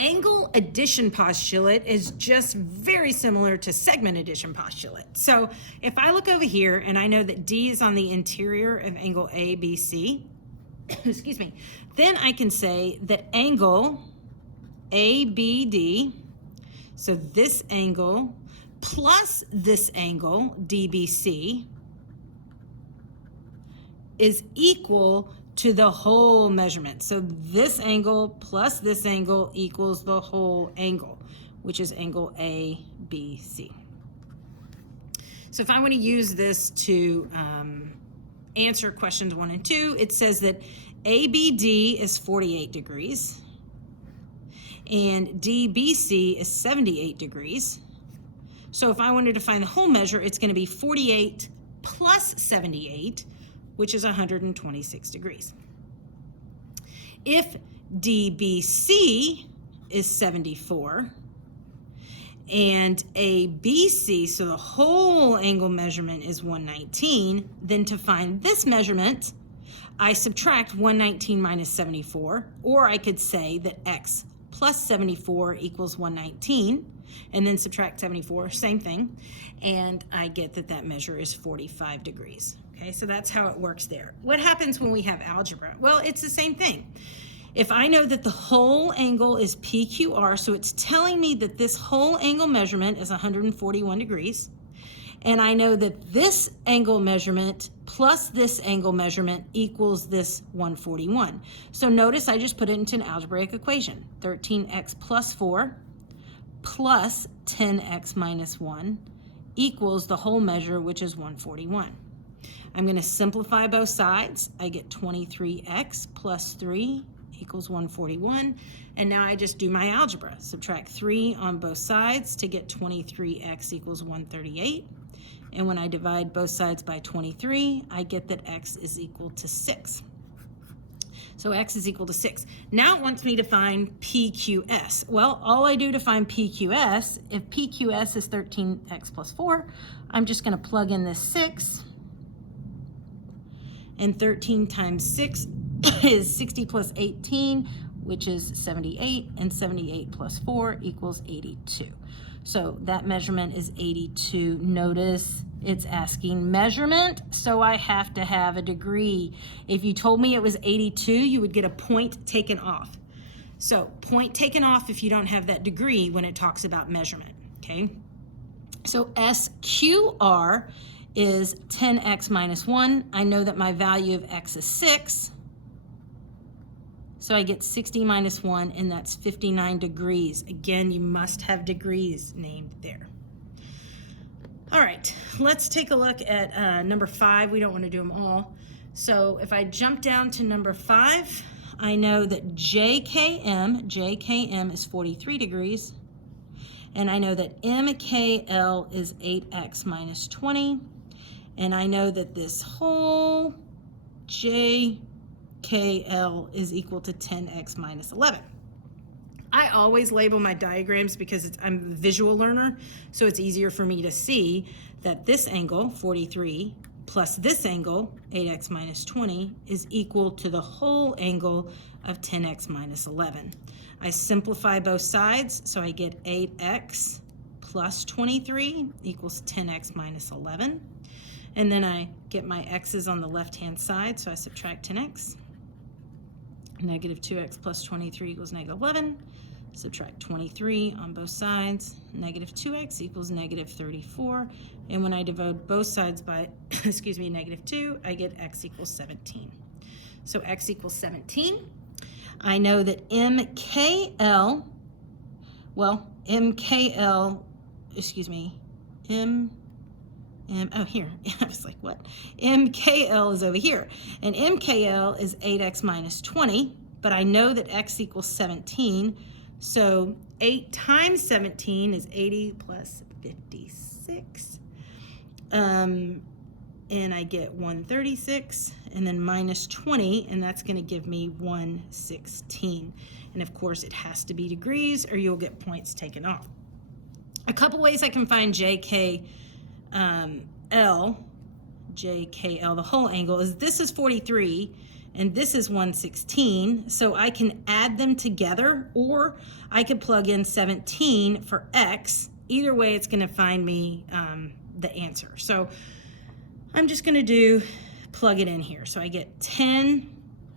Angle addition postulate is just very similar to segment addition postulate. So if I look over here and I know that D is on the interior of angle ABC, excuse me, then I can say that angle ABD, so this angle plus this angle DBC, is equal to the whole measurement. So this angle plus this angle equals the whole angle, which is angle ABC. So if I want to use this to answer questions 1 and 2, it says that ABD is 48 degrees and DBC is 78 degrees. So if I wanted to find the whole measure, it's going to be 48 plus 78, which is 126 degrees. If DBC is 74 and ABC, so the whole angle measurement is 119, then to find this measurement, I subtract 119 minus 74, or I could say that x plus 74 equals 119, and then subtract 74, same thing, and I get that that measure is 45 degrees. Okay, so that's how it works there. What happens when we have algebra? Well, it's the same thing. If I know that the whole angle is PQR, so it's telling me that this whole angle measurement is 141 degrees, and I know that this angle measurement plus this angle measurement equals this 141. So notice I just put it into an algebraic equation. 13x plus 4 plus 10x minus 1 equals the whole measure, which is 141. I'm going to simplify both sides. I get 23x plus 3 equals 141. And now I just do my algebra. Subtract 3 on both sides to get 23x equals 138. And when I divide both sides by 23, I get that x is equal to 6. So x is equal to 6. Now it wants me to find PQS. Well, all I do to find PQS, if PQS is 13x plus 4, I'm just going to plug in this 6. And 13 times 6 is 60 plus 18, which is 78, and 78 plus 4 equals 82. So that measurement is 82. Notice it's asking measurement, so I have to have a degree. If you told me it was 82, you would get a point taken off. So point taken off if you don't have that degree when it talks about measurement, okay? So SQR is 10x minus 1. I know that my value of x is 6. So I get 60 minus 1, and that's 59 degrees. Again, you must have degrees named there. All right, let's take a look at number 5. We don't want to do them all. So if I jump down to number 5, I know that JKM is 43 degrees. And I know that MKL is 8x minus 20. And I know that this whole JKL is equal to 10x minus 11. I always label my diagrams because I'm a visual learner, so it's easier for me to see that this angle, 43, plus this angle, 8x minus 20, is equal to the whole angle of 10x minus 11. I simplify both sides, so I get 8x plus 23 equals 10x minus 11. And then I get my x's on the left-hand side, so I subtract 10x. Negative 2x plus 23 equals negative 11. Subtract 23 on both sides. Negative 2x equals negative 34. And when I divide both sides by, negative 2, I get x equals 17. So x equals 17. I know that MKL, oh, here, I was like, what? MKL is over here. And MKL is 8x minus 20, but I know that x equals 17. So 8 times 17 is 80 plus 56. And I get 136, and then minus 20, and that's going to give me 116. And of course, it has to be degrees, or you'll get points taken off. A couple ways I can find JKL, the whole angle, is this is 43, and this is 116, so I can add them together, or I could plug in 17 for x. Either way, it's going to find me the answer. So I'm just going to plug it in here. So I get 10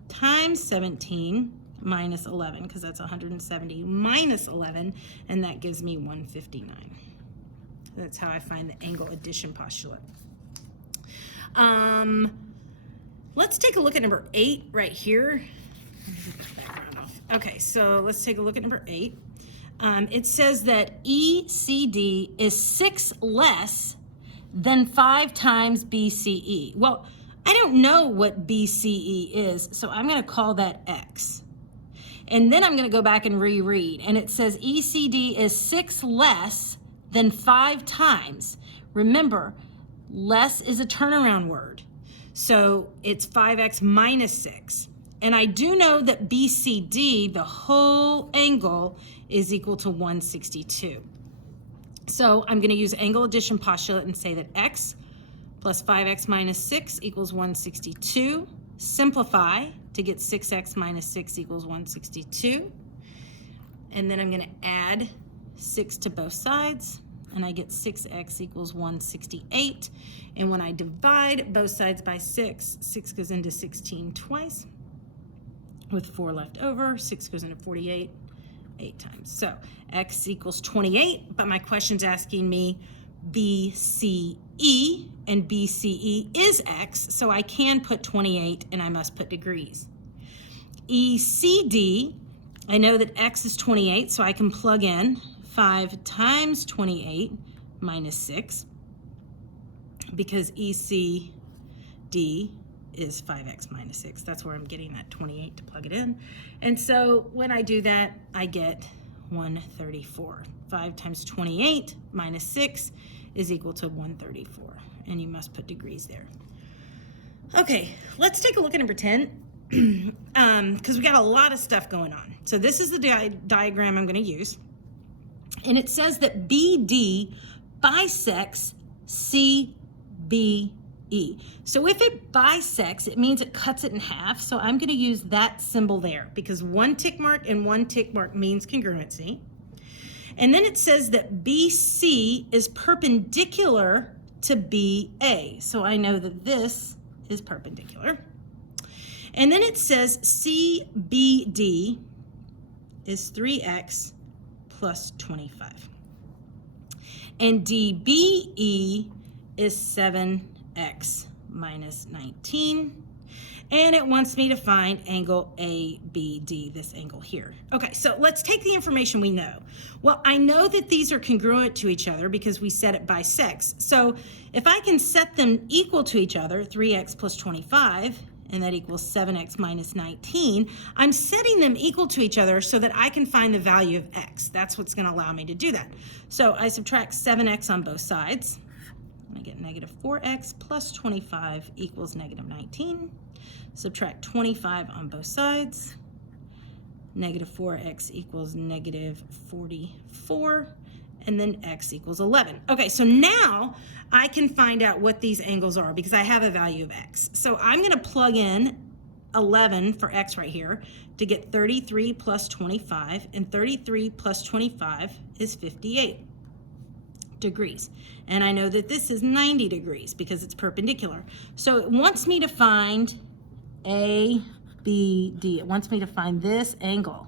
times 17 minus 11, because that's 170 minus 11, and that gives me 159. That's how I find the angle addition postulate. Let's take a look at number 8 right here. Okay, so let's take a look at number 8. It says that ECD is 6 less than 5 times BCE. Well, I don't know what BCE is, so I'm going to call that X. And then I'm going to go back and reread, and it says ECD is 6 less than 5 times. Remember, less is a turnaround word. So it's 5x minus 6. And I do know that BCD, the whole angle, is equal to 162. So I'm going to use angle addition postulate and say that x plus 5x minus 6 equals 162. Simplify to get 6x minus 6 equals 162. And then I'm going to add 6 to both sides, and I get 6x equals 168. And when I divide both sides by 6, 6 goes into 16 twice. With 4 left over, 6 goes into 48 8 times. So x equals 28, but my question's asking me BCE, and BCE is x, so I can put 28 and I must put degrees. ECD, I know that x is 28, so I can plug in 5 times 28 minus 6, because ECD is 5x minus 6. That's where I'm getting that 28 to plug it in. And so when I do that, I get 134. 5 times 28 minus 6 is equal to 134. And you must put degrees there. Okay, let's take a look at number 10, because we got a lot of stuff going on. So this is the diagram I'm going to use. And it says that BD bisects CBE. So if it bisects, it means it cuts it in half. So I'm going to use that symbol there, because one tick mark and one tick mark means congruency. And then it says that BC is perpendicular to BA. So I know that this is perpendicular. And then it says CBD is 3x plus 25. And DBE is 7x minus 19. And it wants me to find angle ABD, this angle here. Okay, so let's take the information we know. Well, I know that these are congruent to each other because we set it bisects. So if I can set them equal to each other, 3x plus 25, and that equals 7x minus 19, I'm setting them equal to each other so that I can find the value of x. That's what's going to allow me to do that. So I subtract 7x on both sides. I get negative 4x plus 25 equals negative 19. Subtract 25 on both sides. Negative 4x equals negative 44. And then x equals 11. Okay, so now I can find out what these angles are because I have a value of x. So I'm going to plug in 11 for x right here to get 33 plus 25. And 33 plus 25 is 58 degrees. And I know that this is 90 degrees because it's perpendicular. So it wants me to find ABD. It wants me to find this angle.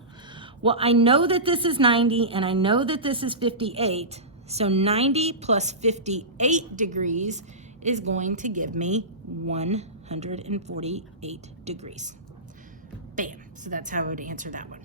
Well, I know that this is 90 and I know that this is 58. So 90 plus 58 degrees is going to give me 148 degrees. Bam. So that's how I would answer that one.